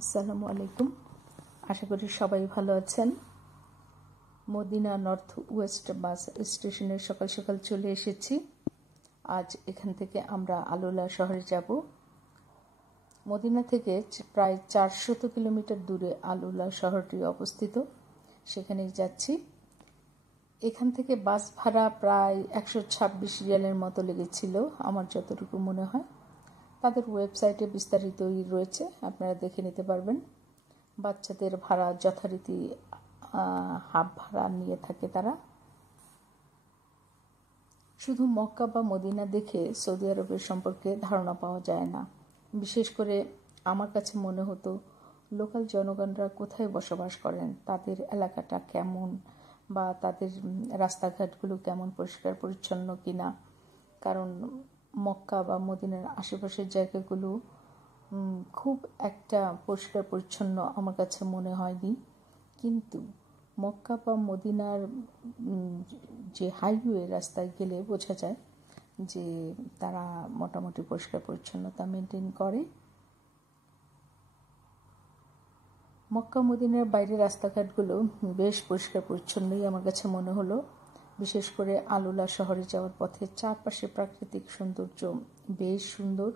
আসসালামু আলাইকুম। আশা করি সবাই ভালো আছেন। মদিনা নর্থ ওয়েস্ট বাস স্টেশনে সকাল সকাল চলে এসেছি। আজ এখান থেকে আমরা আলোলা শহরে যাব। মদিনা থেকে প্রায় 400 কিলোমিটার দূরে আলোলা শহরটি অবস্থিত, সেখানেই যাচ্ছি। এখান থেকে বাস ভাড়া প্রায় 126 রিয়ালের মতো লেগেছিল আমার যতটুকু মনে হয়। তাদের ওয়েবসাইটে বিস্তারিতই রয়েছে, আপনারা দেখে নিতে পারবেন। বাচ্চাদের ভাড়া যথারীতি হাফ ভাড়া নিয়ে থাকে তারা। শুধু মক্কা বা মদিনা দেখে সৌদি আরবের সম্পর্কে ধারণা পাওয়া যায় না। বিশেষ করে আমার কাছে মনে হতো লোকাল জনগণরা কোথায় বসবাস করেন, তাদের এলাকাটা কেমন, বা তাদের রাস্তাঘাটগুলো কেমন, পরিষ্কার পরিচ্ছন্ন কিনা। কারণ মক্কা বা মদিনার আশেপাশের জায়গাগুলো খুব একটা পরিষ্কার পরিচ্ছন্ন আমার কাছে মনে হয়নি। কিন্তু মক্কা বা মদিনার যে হাইওয়ে রাস্তায় গেলে বোঝা যায় যে তারা মোটামুটি পরিষ্কার পরিচ্ছন্নতা মেনটেন করে। মক্কা মদিনার বাইরের রাস্তাঘাটগুলো বেশ পরিষ্কার পরিচ্ছন্নই আমার কাছে মনে হলো। বিশেষ করে আলোলা শহরে যাওয়ার পথে চারপাশে প্রাকৃতিক সৌন্দর্য বেশ সুন্দর।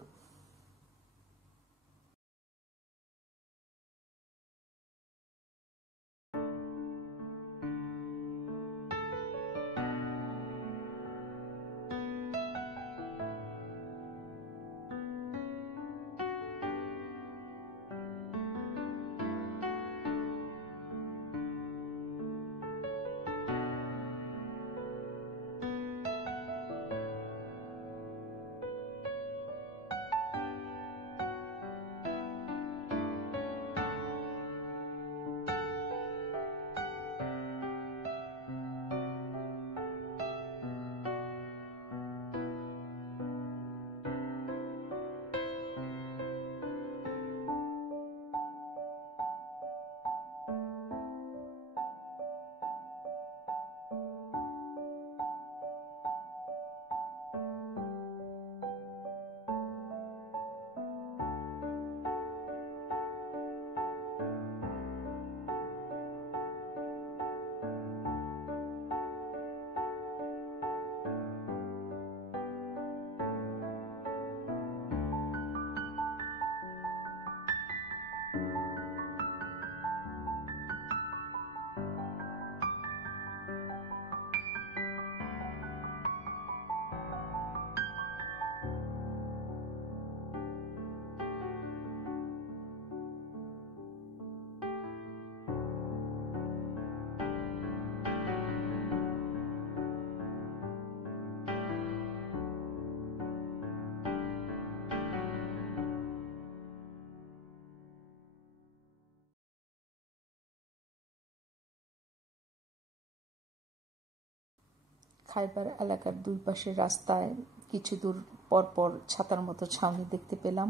খাইবার এলাকার দুই পাশের রাস্তায় কিছু দূর পরপর ছাতার মতো ছাউনি দেখতে পেলাম,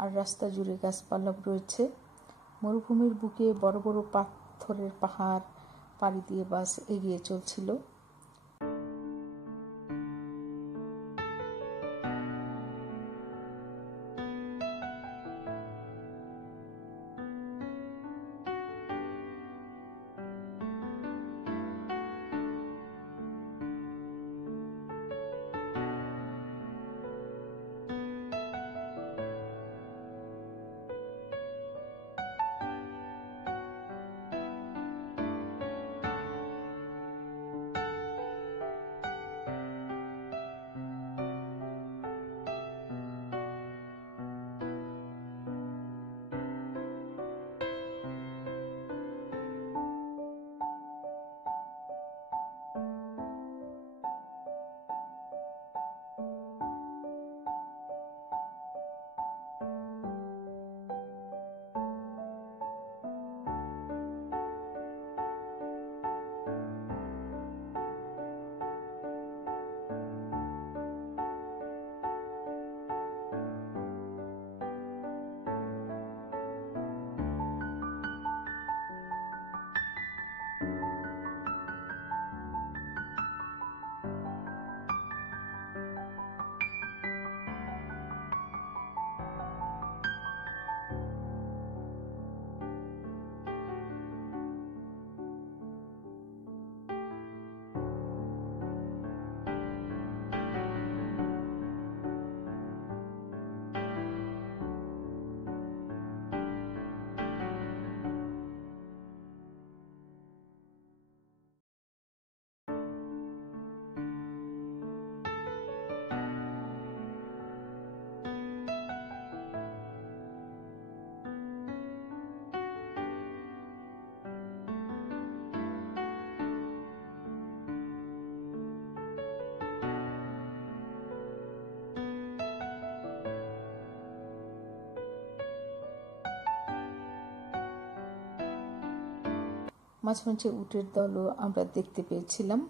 আর রাস্তা জুড়ে গাছপালা রয়েছে। মরুভূমির বুকে বড় বড় পাথরের পাহাড় পাড়ি দিয়ে বাস এগিয়ে চলছিল। মাঝে মাঝে উটের দলও আমরা দেখতে পেয়েছিলাম।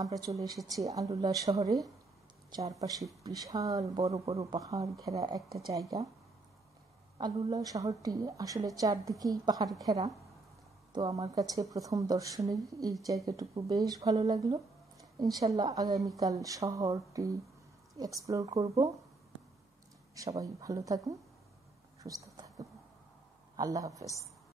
আমরা চলে এসেছি আলুলা শহরে। চারপাশে বিশাল বড় বড় পাহাড় ঘেরা একটা জায়গা। আলুলা শহরটি আসলে চারদিকেই পাহাড় ঘেরা, তো আমার কাছে প্রথম দর্শনেই এই জায়গাটুকু বেশ ভালো লাগলো। ইনশাল্লাহ আগামীকাল শহরটি এক্সপ্লোর করব। সবাই ভালো থাকুন, সুস্থ থাকুন। আল্লাহ হাফেজ।